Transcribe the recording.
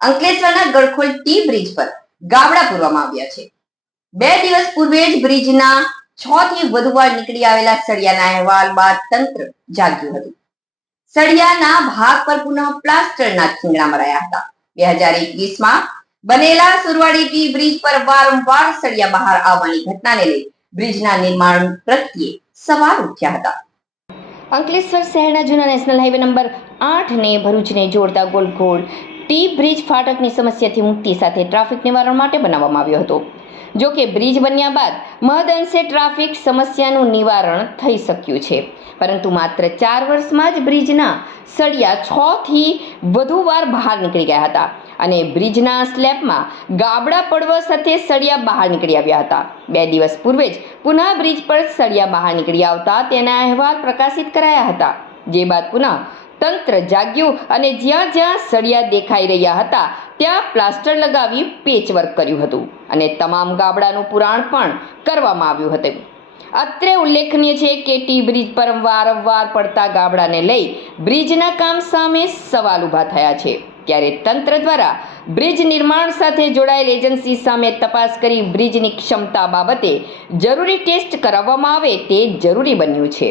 અંકલેશ્વરના ગળખોલ T bridge પર ગાબડા પૂરવામાં આવ્યા છે. 2 દિવસ પૂર્વે જ બ્રિજના 6 થી વધુ વાર નીકળી આવેલા સળિયાના અહેવાલ બાદ તંત્ર જાગ્યું હતું. સળિયાના ભાગ પર પુનઃ પ્લાસ્ટરના ખીંગણા મરાયા હતા. 2021માં બનેલા સુરવાડી ટી બ્રિજ પર વારંવાર સળિયા બહાર આવવાની ઘટનાને લઈ બ્રિજના નિર્માણ પ્રત્યે સવાલ ઉઠ્યા હતા. અંકલેશ્વર શહેરના જૂના નેશનલ હાઈવે નંબર 8ને ભરૂચને જોડતા ગોલખોલ ટી બ્રિજ ફાટકની સમસ્યાથી મુક્તિ સાથે ટ્રાફિક નિવારણ માટે બનાવવામાં આવ્યો હતો. જો કે બ્રિજ બન્યા બાદ મહદઅંશે ટ્રાફિક સમસ્યાનું નિવારણ થઈ શક્યું છે, પરંતુ માત્ર 4 વર્ષમાં જ બ્રિજના સળિયા 6 થી વધુ વાર બહાર નીકળી ગયા હતા અને બ્રિજના સ્લેબમાં ગાબડા પડવા સાથે સળિયા બહાર નીકળી આવ્યા હતા. 2 દિવસ પૂર્વે જ પુનઃ બ્રિજ પર સળિયા બહાર નીકળી આવતા તેના અહેવાલ પ્રકાશિત કરાયા હતા. જે બાદ પુનઃ તંત્ર જાગ્યું અને જ્યાં જ્યાં સળિયા દેખાઈ રહ્યા હતા ત્યાં પ્લાસ્ટર લગાવી પેચવર્ક કર્યું હતું અને તમામ ગાબડાનું પુરાણ પણ કરવામાં આવ્યું હતું. અત્રે ઉલ્લેખનીય છે કે ટી બ્રિજ પર વારંવાર પડતા ગાબડાને લઈ બ્રિજના કામ સામે સવાલ ઊભા થયા છે. ત્યારે તંત્ર દ્વારા બ્રિજ નિર્માણ સાથે જોડાયેલ એજન્સી સામે તપાસ કરી બ્રિજની ક્ષમતા બાબતે જરૂરી ટેસ્ટ કરાવવામાં આવે તે જરૂરી બન્યું છે.